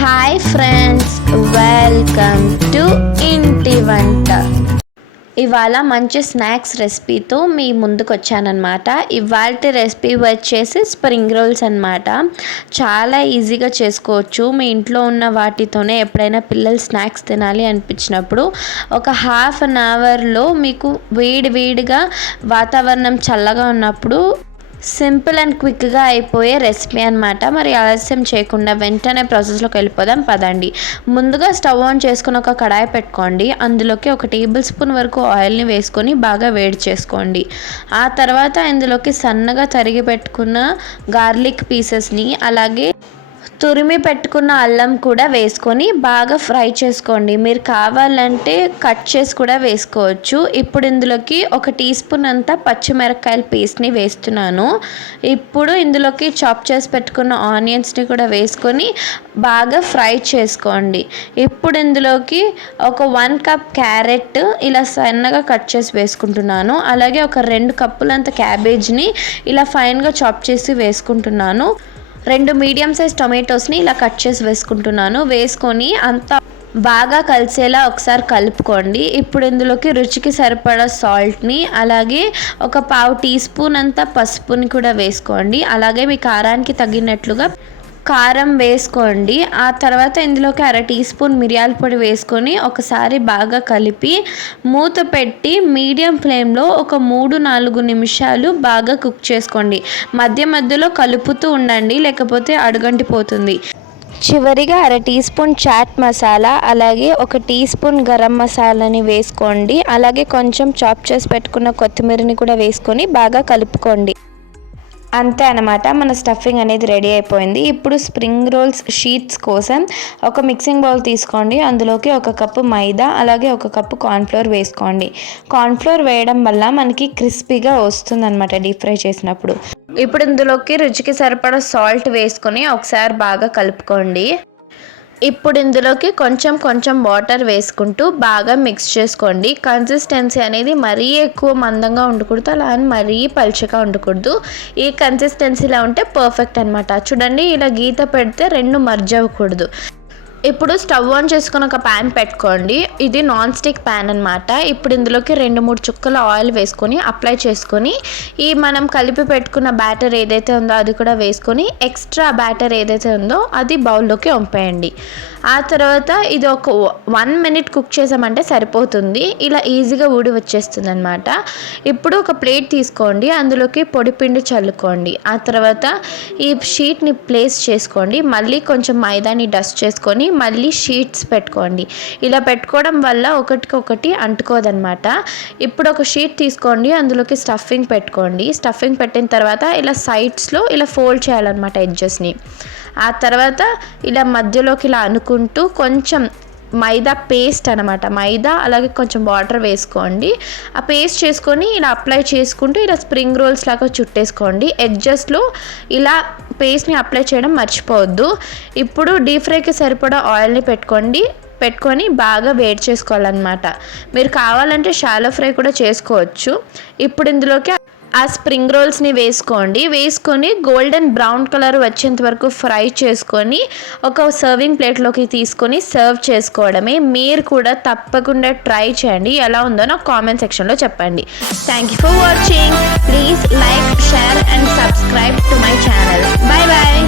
Hi friends, welcome to ఇంటి వంట. ఇవాళ మంచి స్నాక్స్ రెసిపీతో మీ ముందుకు వచ్చానమాట. ఇవాళ రెసిపీ వచ్చేసి స్ప్రింగ్ రోల్స్ అనమాట. చాలా ఈజీగా చేసుకోవచ్చు. మీ ఇంట్లో ఉన్న వాటితోనే ఎప్పుడైనా పిల్లలు స్నాక్స్ తినాలి అనిపించినప్పుడు ఒక హాఫ్ అన్ అవర్లో మీకు వేడిగా వాతావరణం చల్లగా ఉన్నప్పుడు సింపుల్ అండ్ క్విక్గా అయిపోయే రెసిపీ అనమాట. మరి ఆలస్యం చేయకుండా వెంటనే ప్రాసెస్లోకి వెళ్ళిపోదాం పదండి. ముందుగా స్టవ్ ఆన్ చేసుకుని ఒక కడాయి పెట్టుకోండి. అందులోకి 1 టేబుల్ స్పూన్ వరకు ఆయిల్ని వేసుకొని బాగా వేడి చేసుకోండి. ఆ తర్వాత ఇందులోకి సన్నగా తరిగి పెట్టుకున్న గార్లిక్ పీసెస్ని, అలాగే తురిమి పెట్టుకున్న అల్లం కూడా వేసుకొని బాగా ఫ్రై చేసుకోండి. మీరు కావాలంటే కట్ చేసి కూడా వేసుకోవచ్చు. ఇప్పుడు ఇందులోకి 1 టీ స్పూన్ అంతా పచ్చిమిరపకాయల పేస్ట్ని వేస్తున్నాను. ఇప్పుడు ఇందులోకి చాప్ చేసి పెట్టుకున్న ఆనియన్స్ని కూడా వేసుకొని బాగా ఫ్రై చేసుకోండి. ఇప్పుడు ఇందులోకి ఒక 1 కప్ క్యారెట్ ఇలా సన్నగా కట్ చేసి వేసుకుంటున్నాను. అలాగే ఒక 2 కప్పులంత క్యాబేజ్ని ఇలా ఫైన్గా చాప్ చేసి వేసుకుంటున్నాను. 2 మీడియం సైజ్ టొమాటోస్ని ఇలా కట్ చేసి వేసుకుంటున్నాను. వేసుకొని అంతా బాగా కలిసేలా ఒకసారి కలుపుకోండి. ఇప్పుడు ఇందులోకి రుచికి సరిపడా సాల్ట్ని, అలాగే ఒక 1/2 టీ స్పూన్ అంతా పసుపుని కూడా వేసుకోండి. అలాగే మీ కారానికి తగినట్లుగా కారం వేసుకోండి. ఆ తర్వాత ఇందులోకి 1/2 టీ స్పూన్ మిరియాల పొడి వేసుకొని ఒకసారి బాగా కలిపి మూత పెట్టి మీడియం ఫ్లేమ్లో ఒక 3-4 నిమిషాలు బాగా కుక్ చేసుకోండి. మధ్యలో కలుపుతూ ఉండండి, లేకపోతే అడుగంటిపోతుంది. చివరిగా 1/2 టీ స్పూన్ చాట్ మసాలా, అలాగే 1 టీ స్పూన్ గరం మసాలాని వేసుకోండి. అలాగే కొంచెం చాప్ చేసి పెట్టుకున్న కొత్తిమీరని కూడా వేసుకొని బాగా కలుపుకోండి. అంతే అన్నమాట, మన స్టఫింగ్ అనేది రెడీ అయిపోయింది. ఇప్పుడు స్ప్రింగ్ రోల్స్ షీట్స్ కోసం ఒక మిక్సింగ్ బౌల్ తీసుకోండి. అందులోకి 1 కప్పు మైదా, అలాగే 1 కప్పు కార్న్ఫ్లోర్ వేసుకోండి. కార్న్ఫ్లోర్ వేయడం వల్ల మనకి క్రిస్పీగా వస్తుందన్నమాట డీప్ ఫ్రై చేసినప్పుడు. ఇప్పుడు ఇందులోకి రుచికి సరిపడా సాల్ట్ వేసుకొని ఒకసారి బాగా కలుపుకోండి. ఇప్పుడు ఇందులోకి కొంచెం వాటర్ వేసుకుంటూ బాగా మిక్స్ చేసుకోండి. కన్సిస్టెన్సీ అనేది మరీ ఎక్కువ మందంగా ఉండకూడదు, అలా అని మరీ పల్చగా ఉండకూడదు. ఈ కన్సిస్టెన్సీలో ఉంటే పర్ఫెక్ట్ అనమాట. చూడండి, ఇలా గీత పెడితే 2 మర్జ్ అవ్వకూడదు. ఇప్పుడు స్టవ్ ఆన్ చేసుకుని ఒక ప్యాన్ పెట్టుకోండి. ఇది నాన్ స్టిక్ ప్యాన్ అనమాట. ఇప్పుడు ఇందులోకి 2-3 చుక్కల ఆయిల్ వేసుకొని అప్లై చేసుకొని ఈ మనం కలిపి పెట్టుకున్న బ్యాటర్ ఏదైతే ఉందో అది కూడా వేసుకొని ఎక్స్ట్రా బ్యాటర్ ఏదైతే ఉందో అది బౌల్లోకి వంపేయండి. ఆ తర్వాత ఇది ఒక 1 మినిట్ కుక్ చేసామంటే సరిపోతుంది. ఇలా ఈజీగా ఊడి వచ్చేస్తుంది అనమాట. ఇప్పుడు ఒక ప్లేట్ తీసుకోండి, అందులోకి పొడి పిండి చల్లుకోండి. ఆ తర్వాత ఈ షీట్ని ప్లేస్ చేసుకోండి. మళ్ళీ కొంచెం మైదాని డస్ట్ చేసుకొని మళ్ళీ షీట్స్ పెట్టుకోండి. ఇలా పెట్టుకోవడం వల్ల ఒకటికొకటి అంటుకోదనమాట. ఇప్పుడు ఒక షీట్ తీసుకోండి, అందులోకి స్టఫింగ్ పెట్టుకోండి. స్టఫింగ్ పెట్టిన తర్వాత ఇలా సైడ్స్లో ఇలా ఫోల్డ్ చేయాలన్నమాట ఎడ్జెస్ని. ఆ తర్వాత ఇలా మధ్యలోకి ఇలా అనుకుంటూ కొంచెం మైదా పేస్ట్ అనమాట, మైదా అలాగే కొంచెం వాటర్ వేసుకోండి. ఆ పేస్ట్ చేసుకొని ఇలా అప్లై చేసుకుంటూ ఇలా స్ప్రింగ్ రోల్స్ లాగా చుట్టేసుకోండి. ఎడ్జెస్లో ఇలా పేస్ట్ని అప్లై చేయడం మర్చిపోవద్దు. ఇప్పుడు డీప్ ఫ్రైకి సరిపడా ఆయిల్ని పెట్టుకొని బాగా వేడి చేసుకోవాలన్నమాట. మీరు కావాలంటే షాలో ఫ్రై కూడా చేసుకోవచ్చు. ఇప్పుడు ఇందులోకి ఆ స్ప్రింగ్ రోల్స్ని వేసుకొని గోల్డెన్ బ్రౌన్ కలర్ వచ్చేంత వరకు ఫ్రై చేసుకొని ఒక సర్వింగ్ ప్లేట్లోకి తీసుకొని సర్వ్ చేసుకోవడమే. మీరు కూడా తప్పకుండా ట్రై చేయండి. ఎలా ఉందో నాకు కామెంట్ సెక్షన్లో చెప్పండి. Thank you for watching. Please like, share and subscribe to my channel. Bye bye.